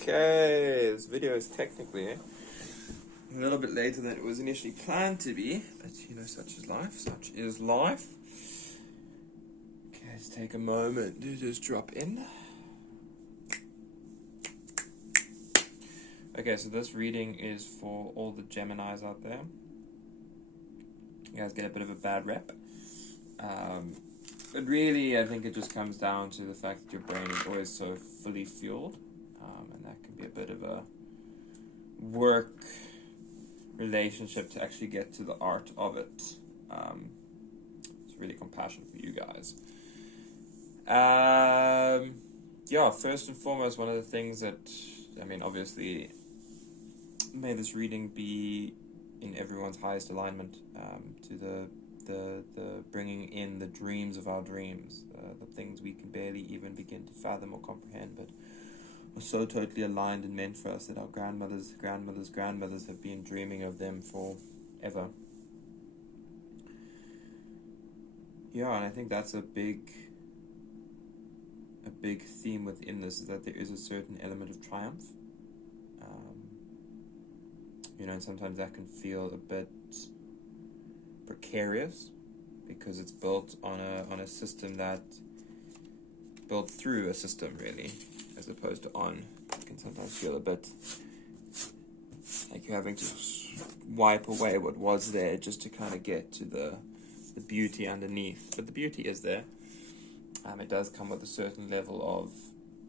Okay, this video is technically a little bit later than it was initially planned to be, but such is life, such is life. Okay, let's take a moment to just drop in. Okay, so this reading is for all the Geminis out there. You guys get a bit of a bad rep. But really, I think it just comes down to the fact that your brain is always so fully fueled. And that can be a bit of a work relationship to actually get to the art of it. It's really compassion for you guys. First and foremost, one of the things that, obviously, may this reading be in everyone's highest alignment to the bringing in the dreams of our dreams, the things we can barely even begin to fathom or comprehend, but are so totally aligned and meant for us that our grandmothers have been dreaming of them forever. Yeah, and I think that's a big theme within this, is that there is a certain element of triumph. And sometimes that can feel a bit precarious because it's built on a system built through a system, really, as opposed to on. It can sometimes feel a bit like you're having to wipe away what was there just to kind of get to the beauty underneath. But the beauty is there. It does come with a certain level of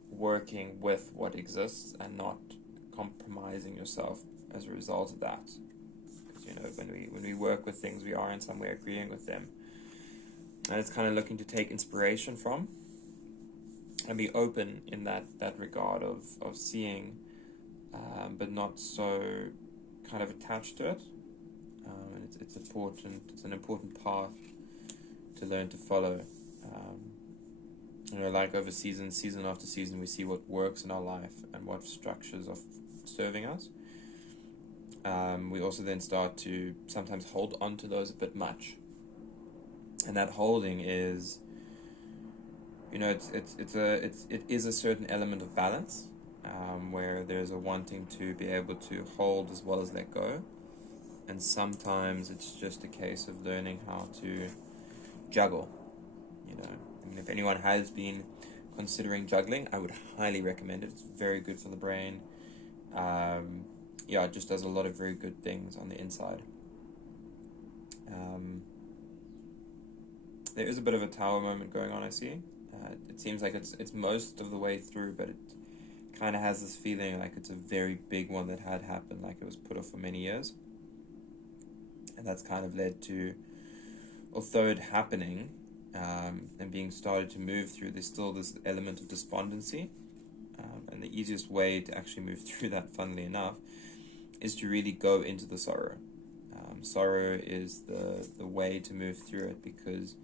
working with what exists and not compromising yourself as a result of that. Because when we work with things, we are in some way agreeing with them, and it's kind of looking to take inspiration from and be open in that regard of seeing, but not so kind of attached to it. And it's important. It's an important path to learn to follow. Like over season after season, we see what works in our life and what structures are serving us. We also then start to sometimes hold on to those a bit much, and that holding is, it is a certain element of balance, where there's a wanting to be able to hold as well as let go, and sometimes it's just a case of learning how to juggle. If anyone has been considering juggling, I would highly recommend it. It's very good for the brain. It just does a lot of very good things on the inside. There is a bit of a tower moment going on, I see. It seems like it's most of the way through, but it kind of has this feeling like it's a very big one that had happened, like it was put off for many years. And that's kind of led to, although it happening and being started to move through, there's still this element of despondency. And the easiest way to actually move through that, funnily enough, is to really go into the sorrow. Sorrow is the way to move through it, because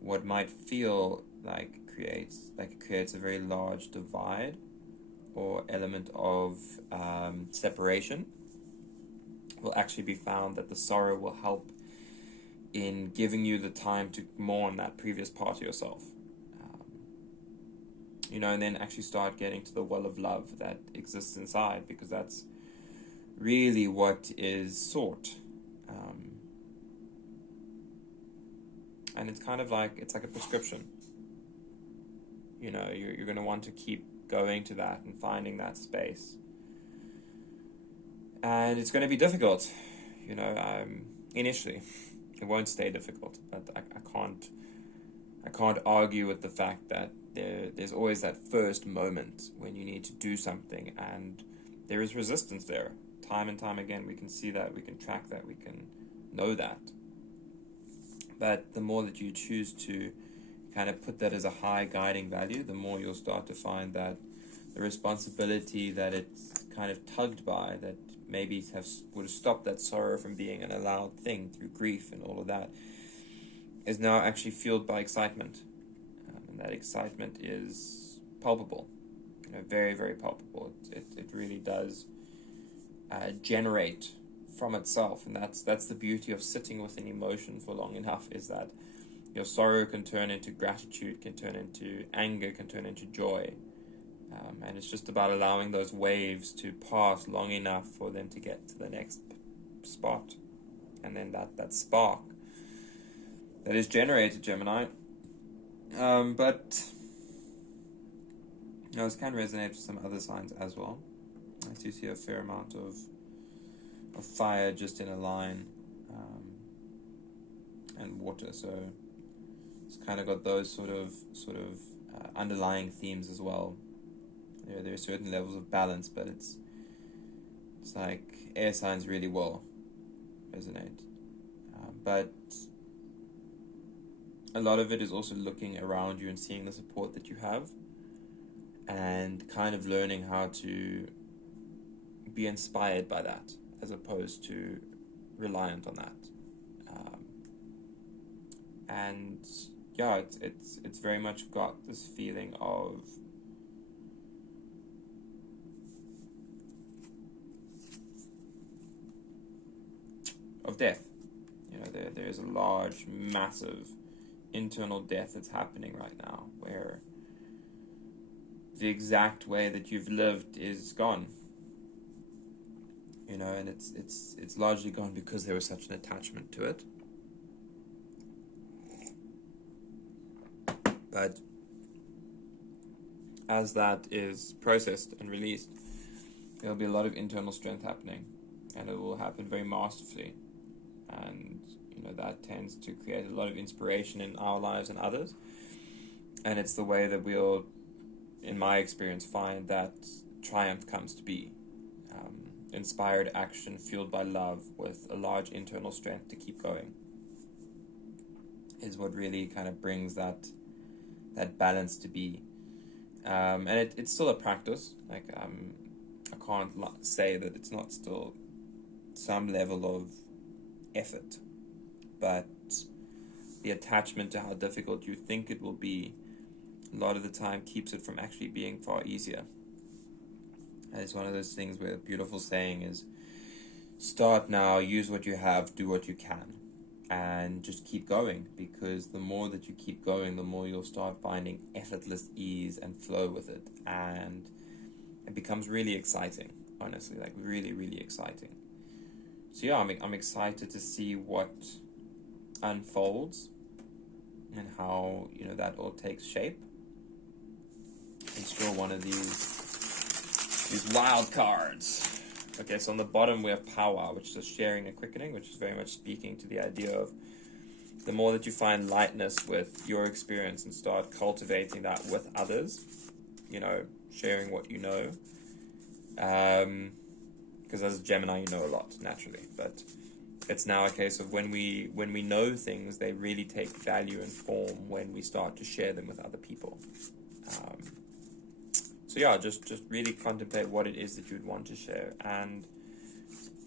what might feel like creates a very large divide or element of separation will actually be found that the sorrow will help in giving you the time to mourn that previous part of yourself. And then actually start getting to the well of love that exists inside, because that's really what is sought. And it's kind of like, it's like a prescription. You're going to want to keep going to that and finding that space. And it's going to be difficult, initially. It won't stay difficult, but I can't argue with the fact that there's always that first moment when you need to do something, and there is resistance there. Time and time again, we can see that, we can track that, we can know that. But the more that you choose to kind of put that as a high guiding value, the more you'll start to find that the responsibility that it's kind of tugged by, that maybe would have stopped that sorrow from being an allowed thing through grief and all of that, is now actually fueled by excitement. And that excitement is palpable, very, very palpable. It really does generate from itself, and that's the beauty of sitting with an emotion for long enough, is that your sorrow can turn into gratitude, can turn into anger, can turn into joy. And it's just about allowing those waves to pass long enough for them to get to the next spot. And then that spark that is generated, Gemini. But this can resonate with some other signs as well. I do see a fair amount of fire just in a line, and water. So it's kind of got those sort of underlying themes as well. There are certain levels of balance, but it's like air signs really will resonate. But a lot of it is also looking around you and seeing the support that you have, and kind of learning how to be inspired by that as opposed to reliant on that. And yeah, it's very much got this feeling of death. There is a large, massive internal death that's happening right now, where the exact way that you've lived is gone. And it's largely gone because there was such an attachment to it. But as that is processed and released, there'll be a lot of internal strength happening, and it will happen very masterfully. And that tends to create a lot of inspiration in our lives and others. And it's the way that we'll, in my experience, find that triumph comes to be. Inspired action fueled by love with a large internal strength to keep going is what really kind of brings that balance to be. And it's still a practice. I can't say that it's not still some level of effort, but the attachment to how difficult you think it will be a lot of the time keeps it from actually being far easier. And it's one of those things where a beautiful saying is, start now, use what you have, do what you can, and just keep going, because the more that you keep going, the more you'll start finding effortless ease and flow with it, and it becomes really exciting, honestly, like really, really exciting. So yeah, I'm excited to see what unfolds and how that all takes shape. Let's draw one of these wild cards. Okay, so on the bottom we have power, which is sharing and quickening, which is very much speaking to the idea of the more that you find lightness with your experience and start cultivating that with others, sharing what you know. Because as a Gemini, you know a lot naturally, but it's now a case of when we know things, they really take value and form when we start to share them with other people. So yeah, just really contemplate what it is that you'd want to share. And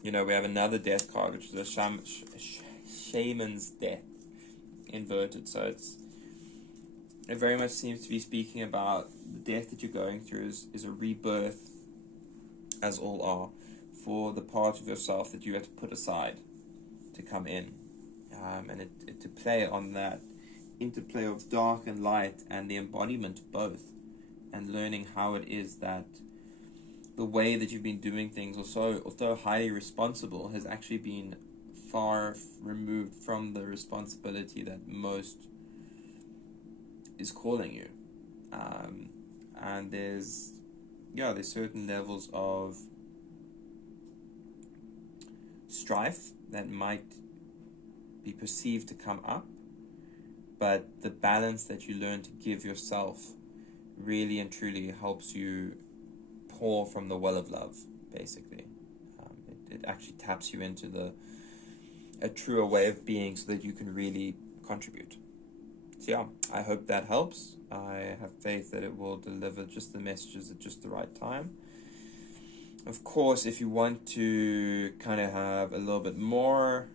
we have another death card, which is a shaman's death inverted. So it very much seems to be speaking about the death that you're going through is a rebirth, as all are, for the part of yourself that you have to put aside to come in, and it to play on that interplay of dark and light and the embodiment of both, and learning how it is that the way that you've been doing things, although highly responsible, has actually been far removed from the responsibility that most is calling you. And there's certain levels of strife that might be perceived to come up, but the balance that you learn to give yourself really and truly helps you pour from the well of love, basically. It actually taps you into a truer way of being so that you can really contribute. So yeah, I hope that helps. I have faith that it will deliver just the messages at just the right time. Of course, if you want to kind of have a little bit more,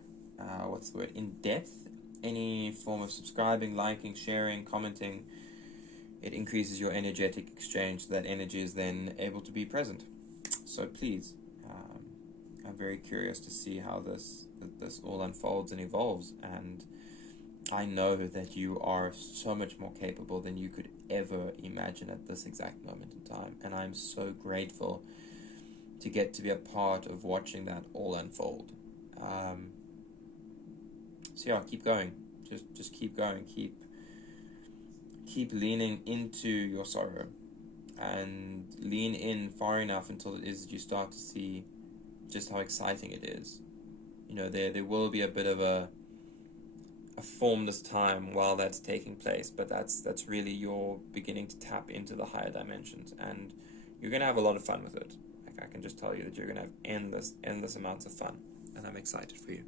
in depth, any form of subscribing, liking, sharing, commenting, it increases your energetic exchange, so that energy is then able to be present. So please, I'm very curious to see how this all unfolds and evolves, and I know that you are so much more capable than you could ever imagine at this exact moment in time. And I'm so grateful to get to be a part of watching that all unfold. So yeah, keep going. Just keep going. Keep leaning into your sorrow, and lean in far enough until it is you start to see just how exciting it is. You know, there will be a bit of a formless time while that's taking place, but that's really your beginning to tap into the higher dimensions, and you're going to have a lot of fun with it. Like, I can just tell you that you're going to have endless amounts of fun, and I'm excited for you.